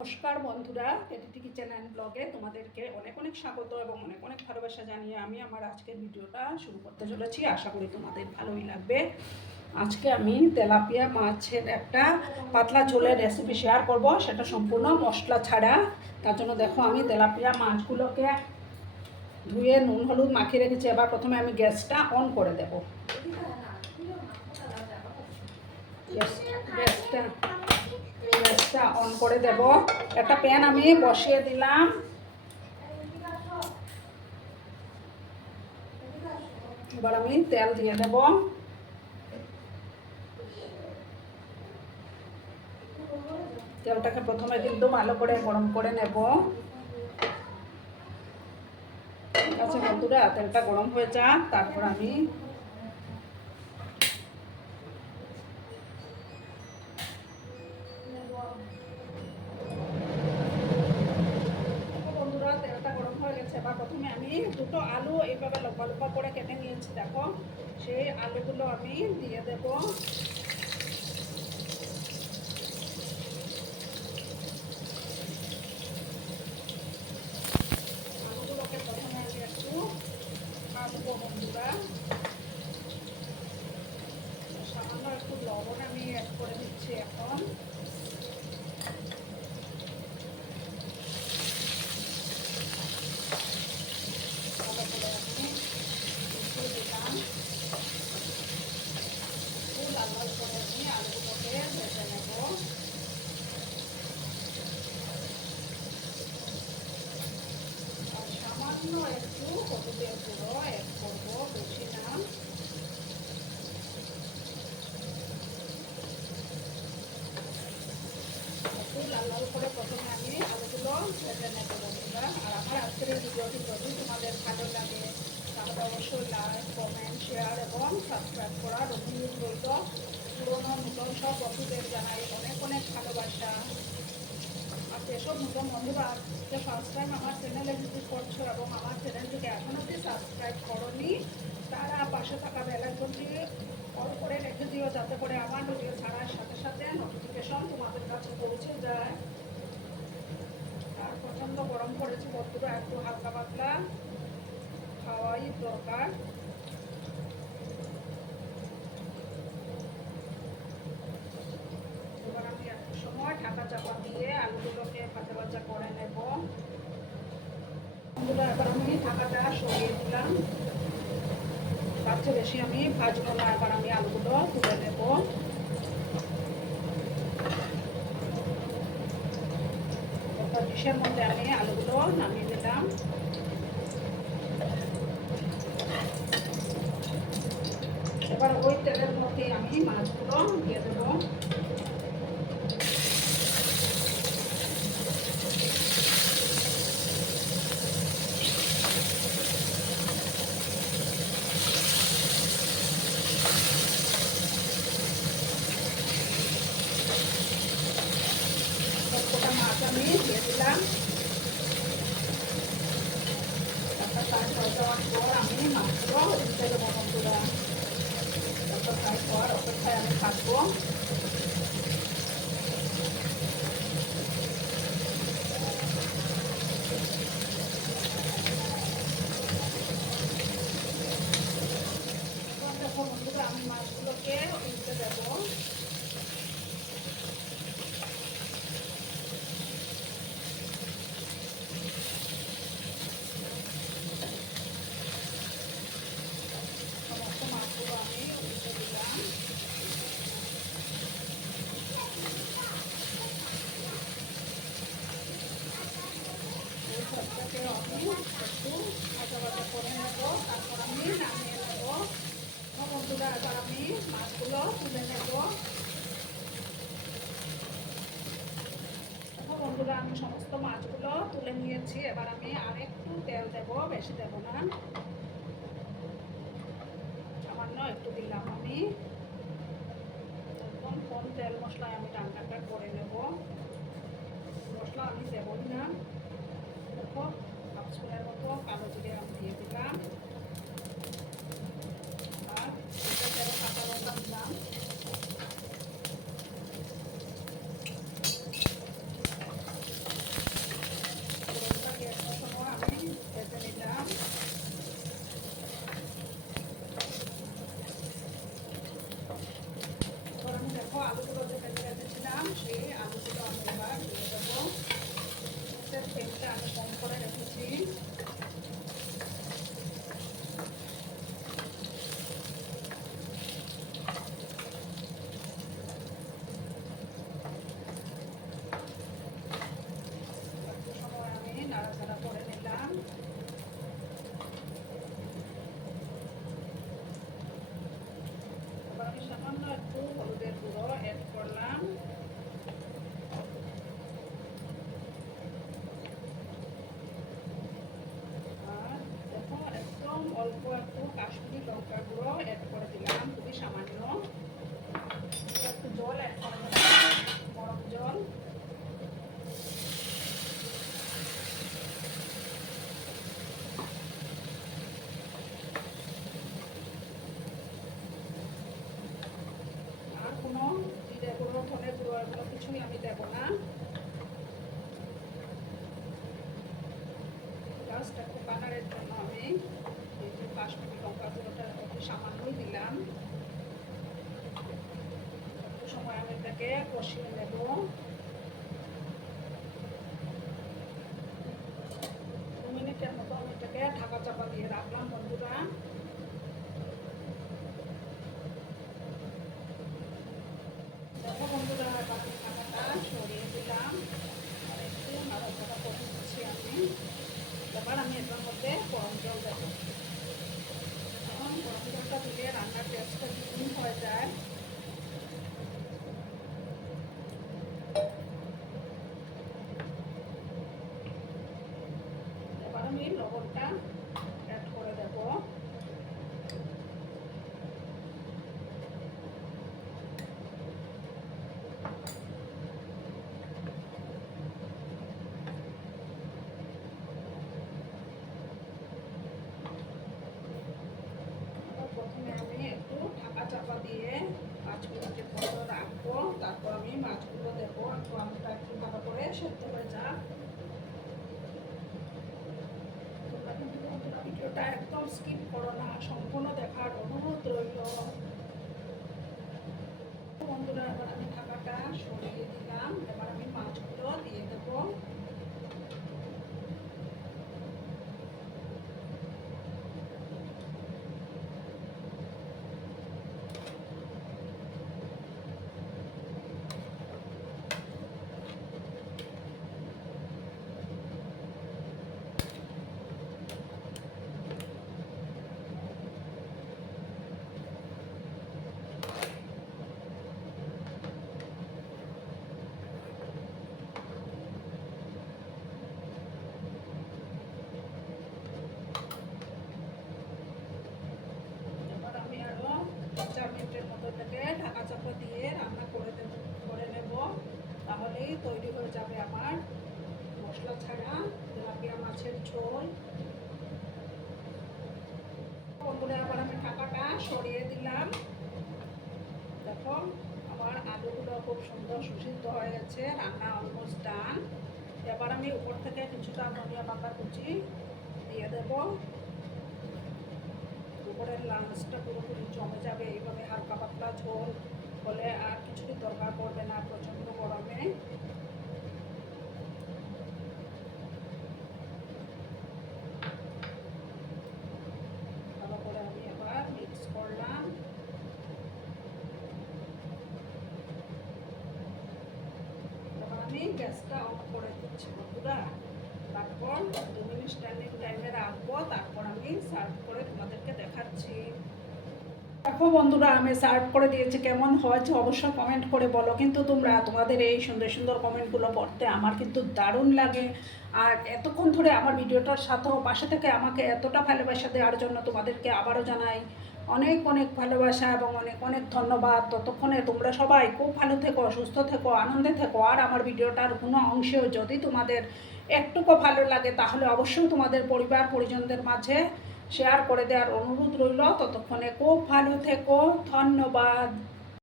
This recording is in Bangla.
নমস্কার বন্ধুরা, কেটিটি কিচেন অ্যান্ড ব্লগে তোমাদেরকে অনেক অনেক স্বাগত এবং অনেক অনেক ভালোবাসা জানিয়ে আমি আমার আজকের ভিডিওটা শুরু করতে চলেছি। আশা করি তোমাদের ভালোই লাগবে। আজকে আমি তেলাপিয়া মাছের একটা পাতলা ঝোলের রেসিপি শেয়ার করব, সেটা সম্পূর্ণ মশলা ছাড়া। তার জন্য দেখো আমি তেলাপিয়া মাছগুলোকে ধুয়ে নুন হলুদ মাখিয়ে রেখেছি। এবার প্রথমে আমি গ্যাসটা অন করে দেব। গ্যাসটা অন করে দেব। একটা প্যান আমি বসিয়ে দিলাম। এবার আমি তেল দিয়ে দেব। তেলটাকে প্রথমে কিন্তু ভালো করে গরম করে নেব। ঠিক আছে বন্ধুরা, তেলটা গরম হয়ে যাক, তারপর আমি তেলটা গরম হয়ে গেছে। এবার প্রথমে আমি দুটো আলু এইভাবে লম্বা লম্বা করে কেটে নিয়েছি। দেখো, সেই আলুগুলো আমি দিয়ে দেব। আলুগুলোকে প্রথমে আমি একটু ভাজবো বন্ধুরা। সামান্য একটু লবণ আমি অ্যাড করে দিচ্ছি এখন। লাল লাল করে আমি আলুগুলোকে ভেজে নেব। আর সামান্য একটু হলুদের গুঁড়ো অ্যাড করবো, বেশি না। একটু লাল লাল করে প্রথমে আমি আলুগুলো ভেজে নেব বন্ধুরা। আর আমার আজকের এই ভিডিওটি যদি তোমাদের ভালো লাগে তাহলে অবশ্যই লাইক, কমেন্ট, শেয়ার এবং সাবস্ক্রাইব করার অনুরোধ রইল। পুরোনো নতুন সব বন্ধুদের জানাই অনেক অনেক ভালোবাসা। আর যেসব নতুন বন্ধুরা আজকে ফার্স্ট টাইম আমার চ্যানেলে ভিজিট করছো এবং আমার চ্যানেলটিকে এখন অবধি সাবস্ক্রাইব করোনি, তারা পাশে থাকা বেল আইকনটি অল করে রেখে দিও, যাতে করে আমার ভিডিও ছাড়ার সাথে সাথে নোটিফিকেশন তোমাদের কাছে পৌঁছে যায়। আর প্রচণ্ড গরম পড়েছে বন্ধুরা, একটু হালকা পাতলা খাওয়াই দরকার। এবার আমি একটু সময় ঢাকা চাপা দিয়ে আলুগুলোকে ভাজা ভাজা করে নেব বন্ধুরা। এবার আমি ঢাকাটা সরিয়ে দিলাম। তার চেয়ে বেশি আমি ভাজবো না। এবার আমি আলুগুলো তুলে নেব। একটা ডিশের মধ্যে আমি আলুগুলো নামিয়ে দিলাম। এবার ওই তেলের মধ্যে আমি মাছগুলো দিয়ে দেবো। সবকটা মাছ আমি দিয়ে দিলাম। একটা সাইড হয়ে যাওয়ার পর আমি মাছগুলো উল্টে দেবো বন্ধুরা। একটা সাইড হওয়ার অপেক্ষায় আমি থাকবো। দেখো বন্ধুরা, আমি মাছগুলোকে উল্টে দেবো। সমস্ত মাছগুলো আমি উল্টে দিলাম। এই সবটাকে আমি একটু ভাজা ভাজা করে নেব, তারপর আমি নামিয়ে নেব বন্ধুরা। এবার আমি মাছগুলো তুলে নেব। দেখো বন্ধুরা, আমি সমস্ত মাছগুলো তুলে নিয়েছি। এবার আমি আর একটু তেল দেব, বেশি দেব না, সামান্য একটু দিলাম। আমি একদম কম তেল মশলায় আমি রান্নাটা করে নেব। মশলা আমি দেবই না। দেখো, হাফ স্পুনের মতো কালো জিরে আমি দিয়ে দিলাম। আর তেল কাঁচা লঙ্কা দিলাম। অল্প একটু কাশ্মীরি লঙ্কার গুঁড়ো অ্যাড করে দিলাম, খুবই সামান্য। একটু জল অ্যাড করে দিলাম, গরম জল। আর কোনো জিরে গুঁড়ো, ধনে গুঁড়ো এগুলো কিছুই আমি দেবো না। জাস্ট একটু কালারের জন্য আমি এই যে কাশ্মীরি লঙ্কা গুঁড়োটা একটু সামান্যই দিলাম। একটু সময় আমি এটাকে কষিয়ে নেব। 2 মিনিটের মতো আমি এটাকে ঢাকা চাপা দিয়ে রাখলাম বন্ধুরা। দেখো বন্ধুরা, বাকি ঢাকাটা সরিয়ে দিলাম আর একটু নাড়াচাড়া করে দিচ্ছি আমি। এবার আমি এটার মধ্যে গরম জল দেবো। এখন গরম জলটা দিলে রান্নার টেস্টটা দ্বিগুণ হয়ে যায়। এবার আমি লবণটা অ্যাড করে দেবো। প্রথমে আমি একটু ঢাকা চাপা দিয়ে 5 মিনিটের মতো রাখবো, তারপর আমি মাছগুলো দেবো। একটু আমটা একটু ভালো করে সেদ্ধ হয়ে যাক। তোমরা কিন্তু বন্ধুরা ভিডিওটা একদম স্কিপ করো না, সম্পূর্ণ দেখার অনুরোধ রইল। বন্ধুরা, এবার আমি ঢাকাটা সরিয়ে দিলাম। এবার আমি মাছগুলো দিয়ে দেবো। এবার আমি আরো 4 মিনিটের মতো এটাকে ঢাকা চাপা দিয়ে রান্না করে নেব। তাহলেই তৈরি হয়ে যাবে আমার মশলা ছাড়া তেলাপিয়া মাছের ঝোল। বন্ধুরা, আবার আমি ঢাকাটা সরিয়ে দিলাম। দেখো আমার আলুগুলো খুব সুন্দর সুসিদ্ধ হয়ে গেছে, রান্না অলমোস্ট ডান। এবার আমি উপর থেকে কিছুটা ধনিয়া পাতা কুচি দিয়ে দেব। দুপুরের লাঞ্চটা পুরোপুরি জমে যাবে এইভাবে হালকা পাতলা ঝোল হলে, আর কিছুই দরকার পড়বে না প্রচণ্ড গরমে। ভালো করে আমি এবার মিক্স করলাম। এবার আমি গ্যাসটা অফ করে দিচ্ছি বন্ধুরা। তারপর 2 মিনিট স্ট্যান্ডিং টাইমে রাখবো, তারপর আমি সার্ভ করে তোমাদেরকে দেখাচ্ছি। দেখো বন্ধুরা, আমি সার্ভ করে দিয়েছি। কেমন হয়েছে অবশ্যই কমেন্ট করে বলো। কিন্তু তোমরা তোমাদের এই সুন্দর সুন্দর কমেন্টগুলো পড়তে আমার কিন্তু দারুণ লাগে। আর এতক্ষণ ধরে আমার ভিডিওটার সাথেও পাশে থেকে আমাকে এতটা ভালোবাসা দেওয়ার জন্য তোমাদেরকে আবারও জানাই অনেক অনেক ভালোবাসা এবং অনেক অনেক ধন্যবাদ। ততক্ষণে তোমরা সবাই খুব ভালো থেকো, সুস্থ থেকো, আনন্দে থেকো। আর আমার ভিডিওটার কোনো অংশেও যদি তোমাদের একটুকু ভালো লাগে তাহলে অবশ্যই তোমাদের পরিবার পরিজনদের মাঝে শেয়ার করে দেওয়ার অনুরোধ রইল। ততক্ষণে খুব ভালো থেকো, ধন্যবাদ।